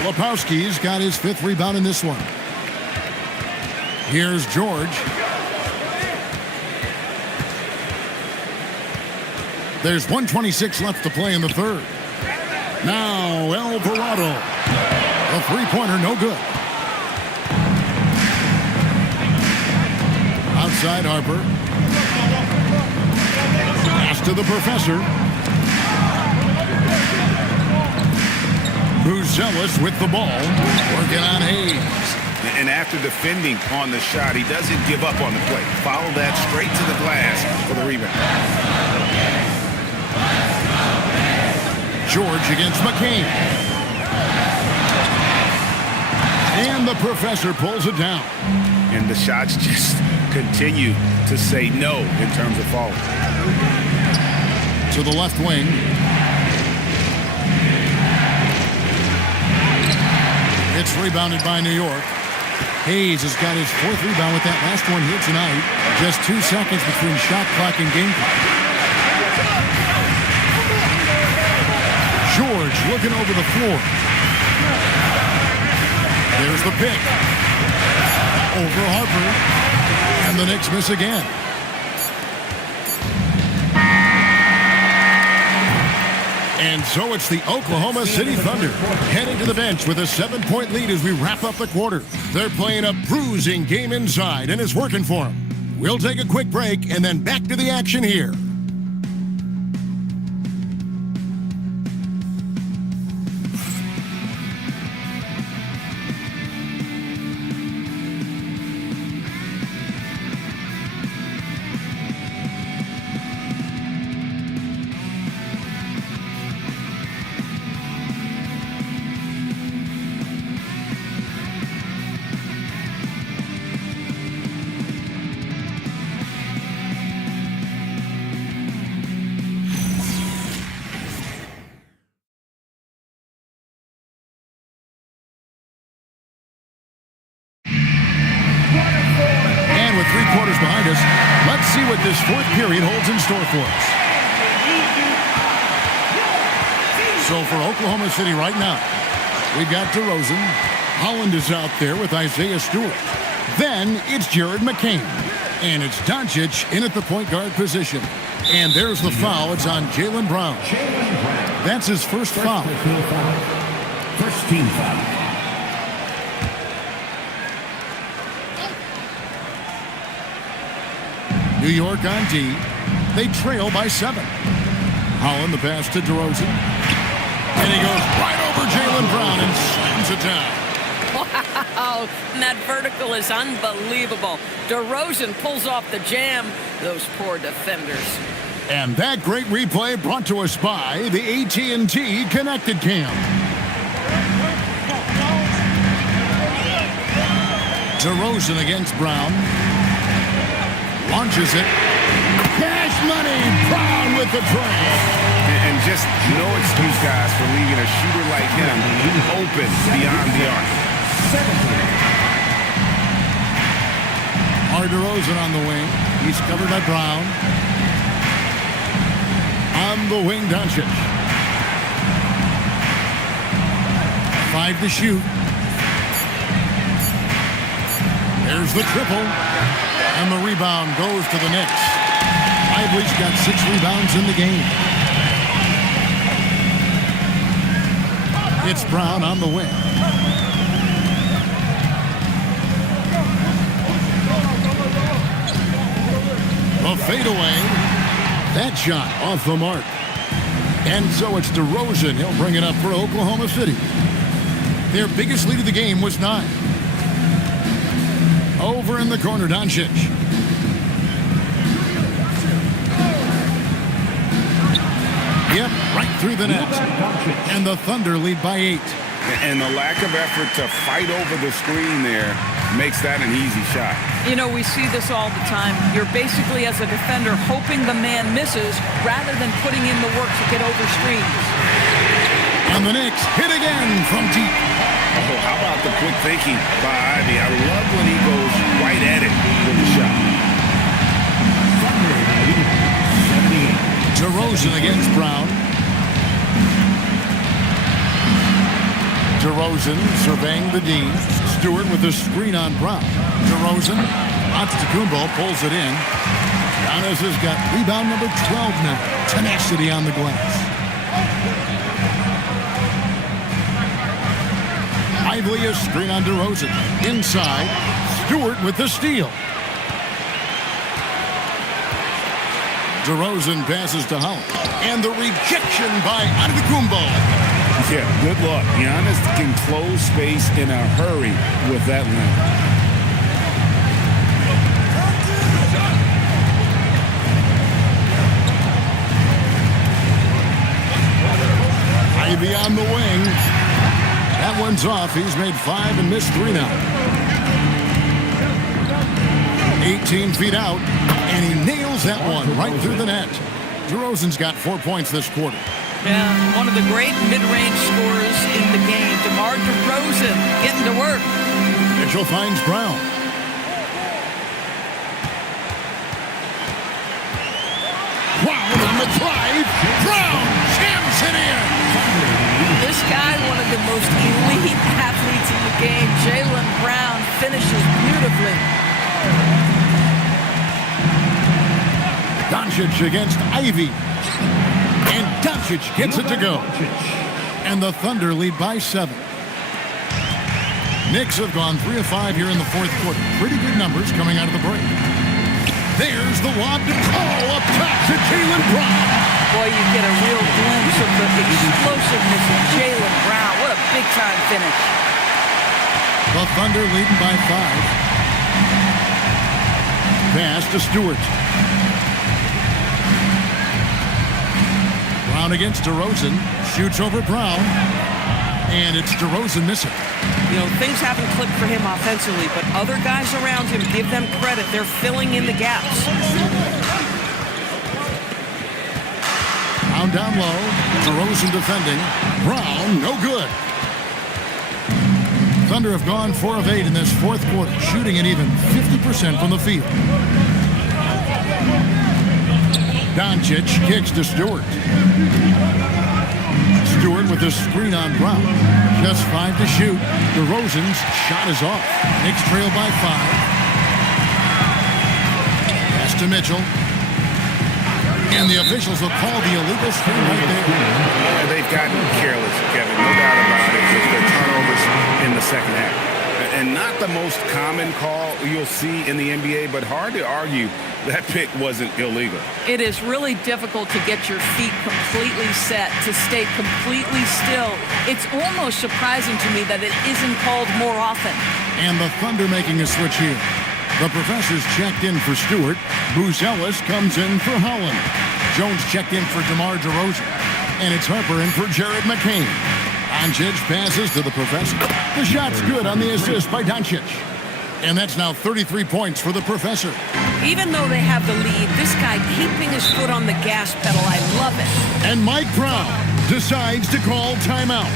Filipowski's got his 5th rebound in this one. Here's George. There's 1:26 left to play in the third. Now Alvarado. A 3-pointer, no good. Outside Harper. Pass to the Professor. Buzelis with the ball. Working on Hayes. And after defending on the shot, he doesn't give up on the play. Follow that straight to the glass for the rebound. George against McCain. And the Professor pulls it down. And the shots just continue to say no in terms of falling. To the left wing. It's rebounded by New York. Hayes has got his 4th rebound with that last one here tonight. Just 2 seconds between shot clock and game clock. George looking over the floor. There's the pick. Over Harper. And the Knicks miss again. And so it's the Oklahoma City Thunder heading to the bench with a 7-point lead as we wrap up the quarter. They're playing a bruising game inside, and it's working for them. We'll take a quick break and then back to the action here. what this fourth period holds in store for us. So for Oklahoma City right now, we've got DeRozan. Holland is out there with Isaiah Stewart. Then it's Jared McCain. And it's Doncic in at the point guard position. And there's the foul. It's on Jaylen Brown. That's his first foul. First team foul. New York on D. They trail by 7. Holland the pass to DeRozan. And he goes right over Jaylen Brown and slams it down. Wow, and that vertical is unbelievable. DeRozan pulls off the jam. Those poor defenders. And that great replay brought to us by the AT&T Connected Cam. DeRozan against Brown. Launches it. Cash money. Brown with the tray. And just no excuse, guys, for leaving a shooter like him open beyond the arc. DeRozan on the wing. He's covered by Brown. On the wing, Doncic. 5 to shoot. There's the triple. And the rebound goes to the Knicks. Lively's got 6 rebounds in the game. It's Brown on the wing. A fadeaway. That shot off the mark. And so it's DeRozan. He'll bring it up for Oklahoma City. Their biggest lead of the game was 9. Over in the corner, Doncic. Yep, right through the net. And the Thunder lead by 8. And the lack of effort to fight over the screen there makes that an easy shot. You know, we see this all the time. You're basically, as a defender, hoping the man misses rather than putting in the work to get over screens. And the Knicks hit again from deep. Oh, how about the quick thinking by Ivy? I love when he goes right at it with the shot. DeRozan against Brown. DeRozan surveying the D. Stewart with a screen on Brown. DeRozan, Antetokounmpo pulls it in. Giannis has got rebound number 12 now. Tenacity on the glass. Lively a screen on DeRozan. Inside, Stewart with the steal. DeRozan passes to Holland. And the rejection by Antetokounmpo. Yeah, good luck. Giannis can close space in a hurry with that length. Ivy on the wing. That one's off. He's made 5 and missed 3 now. 18 feet out, and he nails that one right through the net. DeRozan's got 4 points this quarter. Yeah, one of the great mid-range scorers in the game. DeMar DeRozan getting to work. Mitchell finds Brown. Brown on the drive. Brown jams it in. This guy, one of the most elite athletes in the game. Jaylen Brown finishes beautifully. Doncic against Ivy. And Doncic gets it to go. And the Thunder lead by 7. Knicks have gone 3 of 5 here in the fourth quarter. Pretty good numbers coming out of the break. There's the lob to Cole up top to Jaylen Brown. Boy, you get a real glimpse of the explosiveness of Jaylen Brown. What a big-time finish. The Thunder leading by 5. Pass to Stewart. Brown against DeRozan. Shoots over Brown. And it's DeRozan missing. You know, things haven't clicked for him offensively, but other guys around him, give them credit. They're filling in the gaps. Brown down low. DeRozan defending. Brown, no good. Thunder have gone 4 of 8 in this fourth quarter, shooting at even 50% from the field. Doncic kicks to Stewart. Stewart with a screen on Brown. Just 5 to shoot. DeRozan's shot is off. Knicks trail by 5. Pass to Mitchell. And the officials will call the illegal screen right there. Yeah, they've gotten careless, Kevin. No doubt about it. With their turnovers in the second half. And not the most common call you'll see in the NBA, but hard to argue that pick wasn't illegal. It is really difficult to get your feet completely set, to stay completely still. It's almost surprising to me that it isn't called more often. And the Thunder making a switch here. The professor's checked in for Stewart. Bruce Ellis comes in for Holland. Jones checked in for DeMar DeRozan. And it's Harper in for Jared McCain. Doncic passes to the professor. The shot's good on the assist by Doncic. And that's now 33 points for the professor. Even though they have the lead, this guy keeping his foot on the gas pedal, I love it. And Mike Brown decides to call timeout.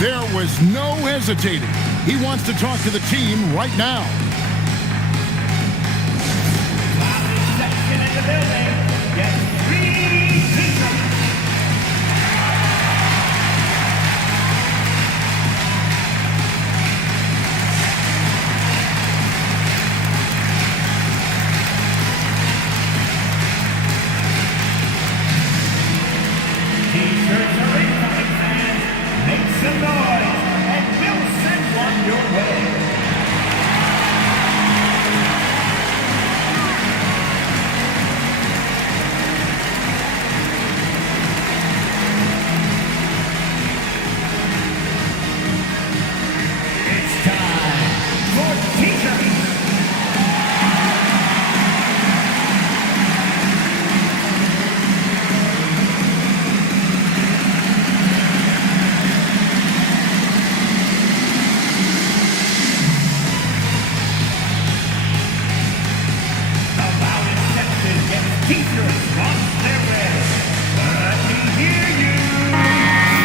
There was no hesitating. He wants to talk to the team right now. In the building, get 3 seasons. T-shirts are incoming, fans. Make some noise, and we'll send one your way. It's time for T-shirts.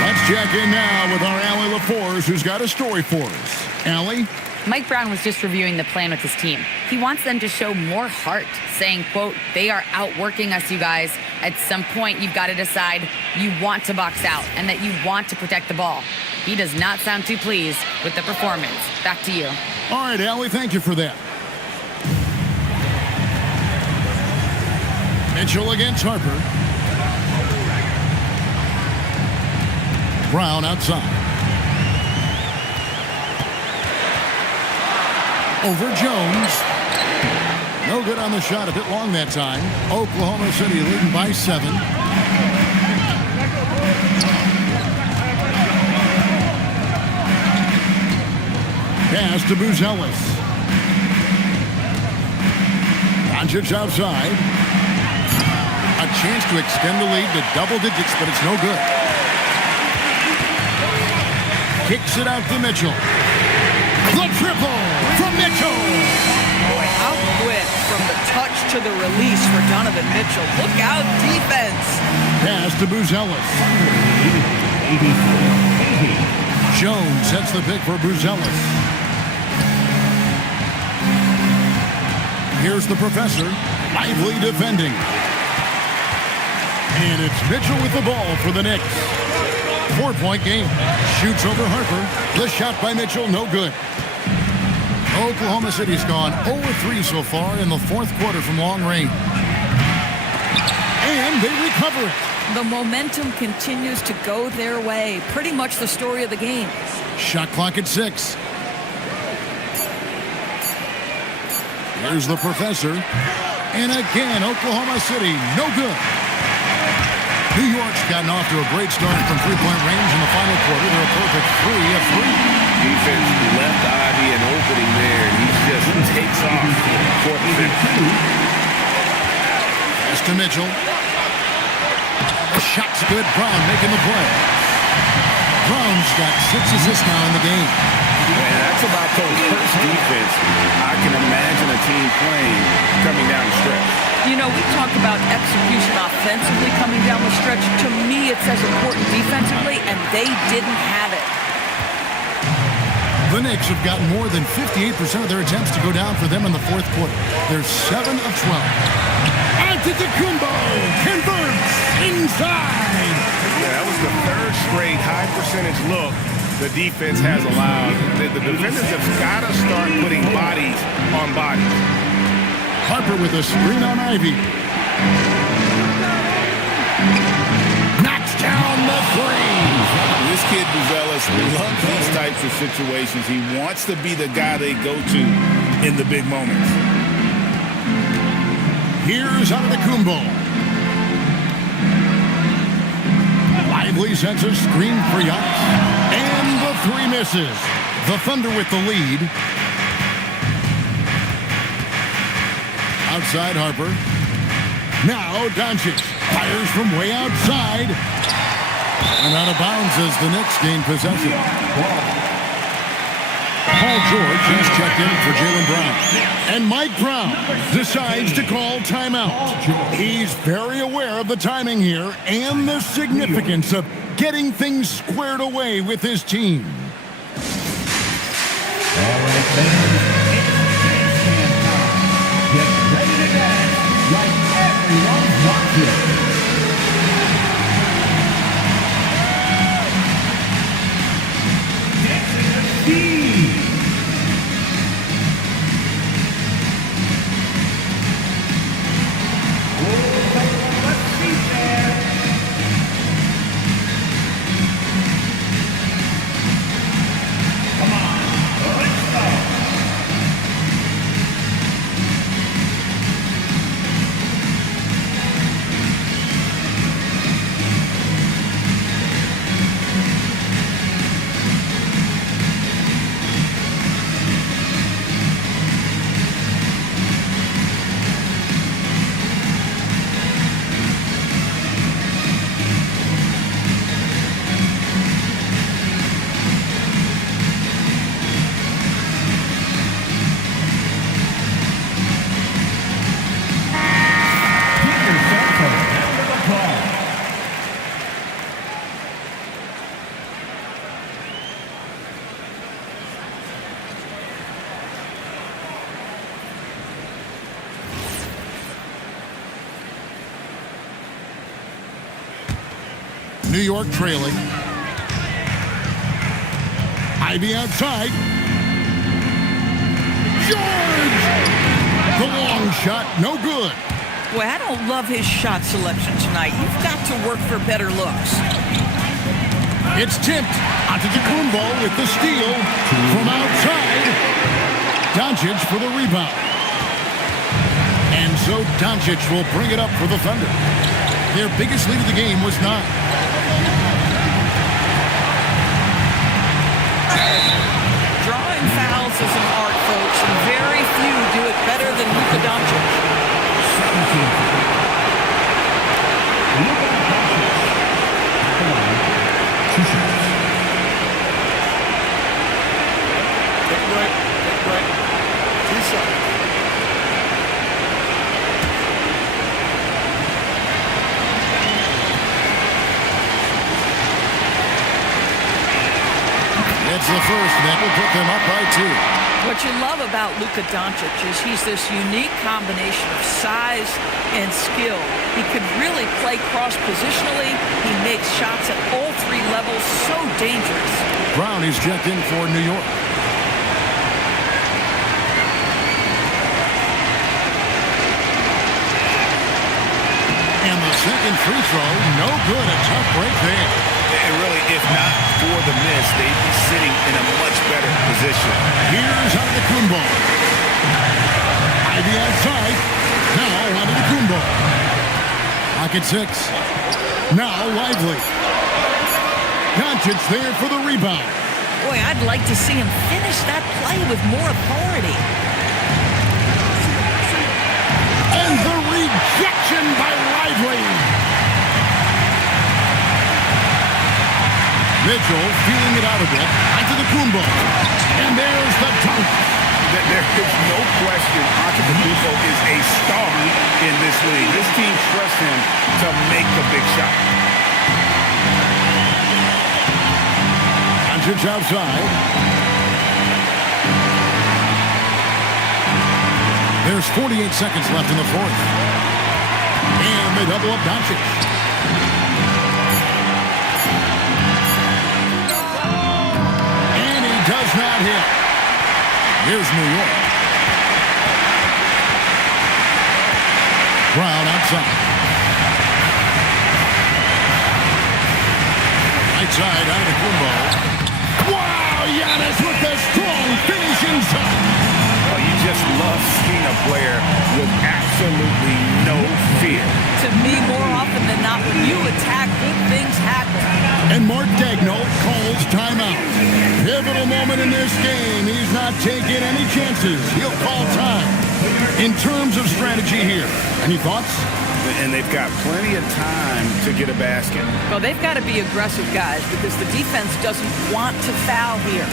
Let's check in now with our Allie LaForce, who's got a story for us. Allie? Mike Brown was just reviewing the plan with his team. He wants them to show more heart, saying, quote, they are outworking us, you guys. At some point, you've got to decide you want to box out and that you want to protect the ball. He does not sound too pleased with the performance. Back to you. All right, Allie, thank you for that. Mitchell against Harper. Brown outside. Over Jones. No good on the shot, a bit long that time. Oklahoma City leading by 7. Pass to Buzelis. Doncic outside. A chance to extend the lead to double digits, but it's no good. Kicks it out to Mitchell. The triple from Mitchell. Boy, how quick from the touch to the release for Donovan Mitchell. Look out, defense. Pass to Buzelis. Jones sets the pick for Buzelis. Here's the professor, lively defending. And it's Mitchell with the ball for the Knicks. 4-point game. Shoots over Harper. The shot by Mitchell, no good. Oklahoma City's gone 0-3 so far in the fourth quarter from long range. And they recover it. The momentum continues to go their way. Pretty much the story of the game. Shot clock at 6. Here's the professor. And again, Oklahoma City, no good. New York's gotten off to a great start from three-point range in the final quarter. They're a perfect 3 of 3. Defense left Ivy an opening there, and he just takes off for the fifth. Pass to Mitchell. The shot's good. Brown making the play. Brown's got 6 assists now in the game. Man, that's about Coach Hurt's defense. I can imagine a team playing coming down the stretch. You know, we talk about execution offensively coming down the stretch. To me, it's as important defensively, and they didn't have it. The Knicks have gotten more than 58% of their attempts to go down for them in the fourth quarter. They're 7 of 12. A Antetokounmpo converts inside. Yeah, that was the third straight high percentage look the defense has allowed. The defenders have got to start putting bodies on bodies. Harper with a screen on Ivy. Knocks down the three. This kid, Buzelis, loves these types of situations. He wants to be the guy they go to in the big moments. Here's Antetokounmpo. Lively sends a screen for Giannis. And the three misses. The Thunder with the lead. Outside Harper. Now Doncic fires from way outside. And out of bounds as the Knicks gain possession. Paul George has checked in for Jaylen Brown. And Mike Brown decides to call timeout. He's very aware of the timing here and the significance of getting things squared away with his team. All right, fans, it's dance time. Get ready to dance like everyone's watching. Dancing the speed. Let's see there. Come on, let's go. Give yourself a round of applause. New York trailing. Ivy outside. George! The long shot, no good. Boy, I don't love his shot selection tonight. You've got to work for better looks. It's tipped. Antetokounmpo with the steal from outside. Doncic for the rebound. And so Doncic will bring it up for the Thunder. Their biggest lead of the game was 9. Drawing fouls is an art, folks, and very few do it better than Luka Doncic. 17. Luka Doncic. Come on. 2 shots. Take break. 2 shots. It's the first that will put them up by 2. What you love about Luka Doncic is he's this unique combination of size and skill. He could really play cross-positionally. He makes shots at all 3 levels, so dangerous. Brown is checked in for New York. And the second free throw, no good. A tough break there. And really, if not for the miss, they'd be sitting in a much better position. Here's Antetokounmpo. Ivy outside. Now Antetokounmpo. Pocket 6. Now Lively. Doncic there for the rebound. Boy, I'd like to see him finish that play with more authority. And the rejection by Lively. Mitchell feeling it out a bit. Antetokounmpo. And there's the dunk. There is no question Antetokounmpo is a star in this league. This team trusts him to make the big shot. Doncic outside. There's 48 seconds left in the fourth. and they double up Doncic. And he does not hit. Here's New York. Brown outside. Right side out of the Kumbo. Wow, Giannis with a strong finishing shot. Oh, you just love seeing a player with absolutely no fear. To me, more often than not, when you attack, good things happen. And Mark Daigneault calls timeout. Pivotal moment in this game. He's not taking any chances. He'll call time. In terms of strategy here, any thoughts? And they've got plenty of time to get a basket. Well, they've got to be aggressive, guys, because the defense doesn't want to foul here.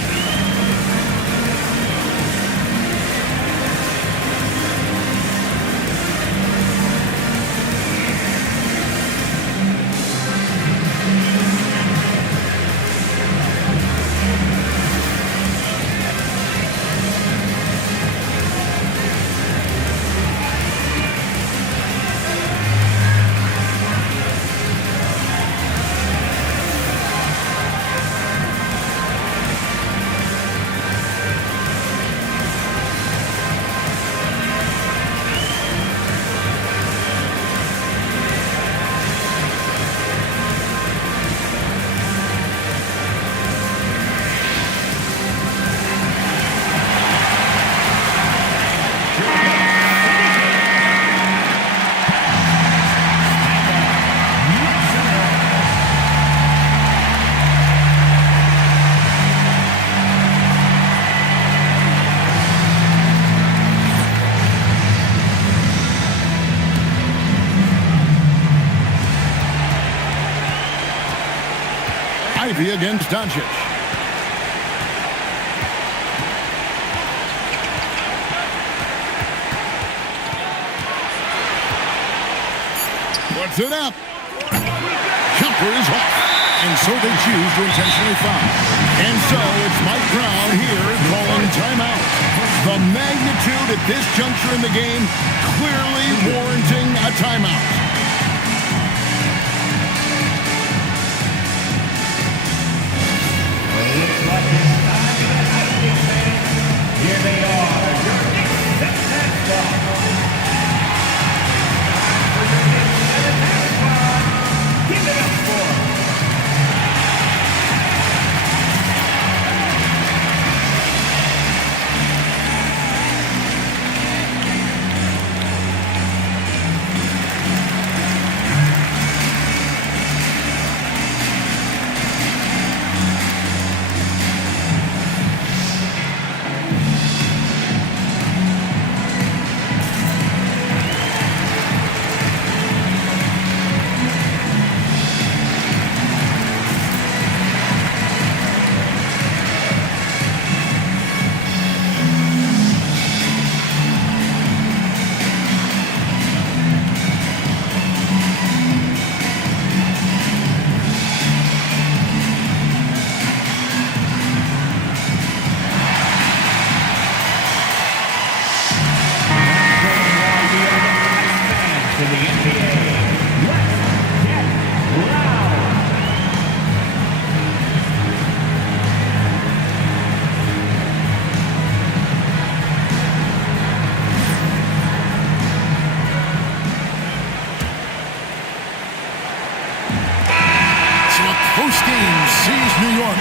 Against Doncic. Puts it up. Jumper is off. And so they choose to intentionally foul. And so it's Mike Brown here calling timeout. The magnitude at this juncture in the game clearly warranting a timeout. Here they are, your Knicks attack squad. For your Knicks attack squad, give it up for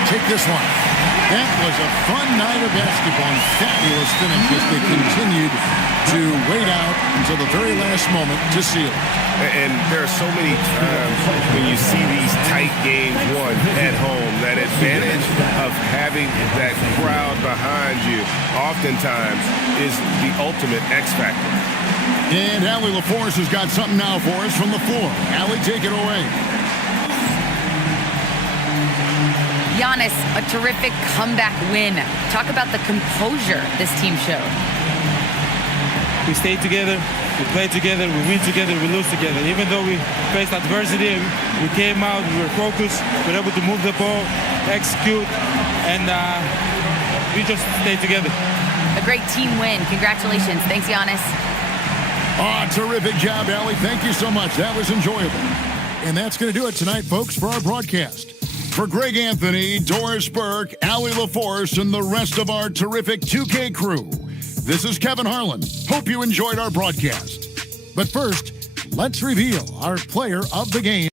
Take this one. That was a fun night of basketball and fabulous finish as they continued to wait out until the very last moment to seal it. And there are so many times when you see these tight games won at home, that advantage of having that crowd behind you oftentimes is the ultimate X factor. And Allie LaForce has got something now for us from the floor. Allie, take it away. Giannis, a terrific comeback win. Talk about the composure this team showed. We stayed together, we played together, we win together, we lose together. Even though we faced adversity, we came out, we were focused, we were able to move the ball, execute, and we just stayed together. A great team win. Congratulations. Thanks, Giannis. Terrific job, Allie. Thank you so much. That was enjoyable. And that's going to do it tonight, folks, for our broadcast. For Greg Anthony, Doris Burke, Allie LaForce, and the rest of our terrific 2K crew, this is Kevin Harlan. Hope you enjoyed our broadcast. But first, let's reveal our player of the game.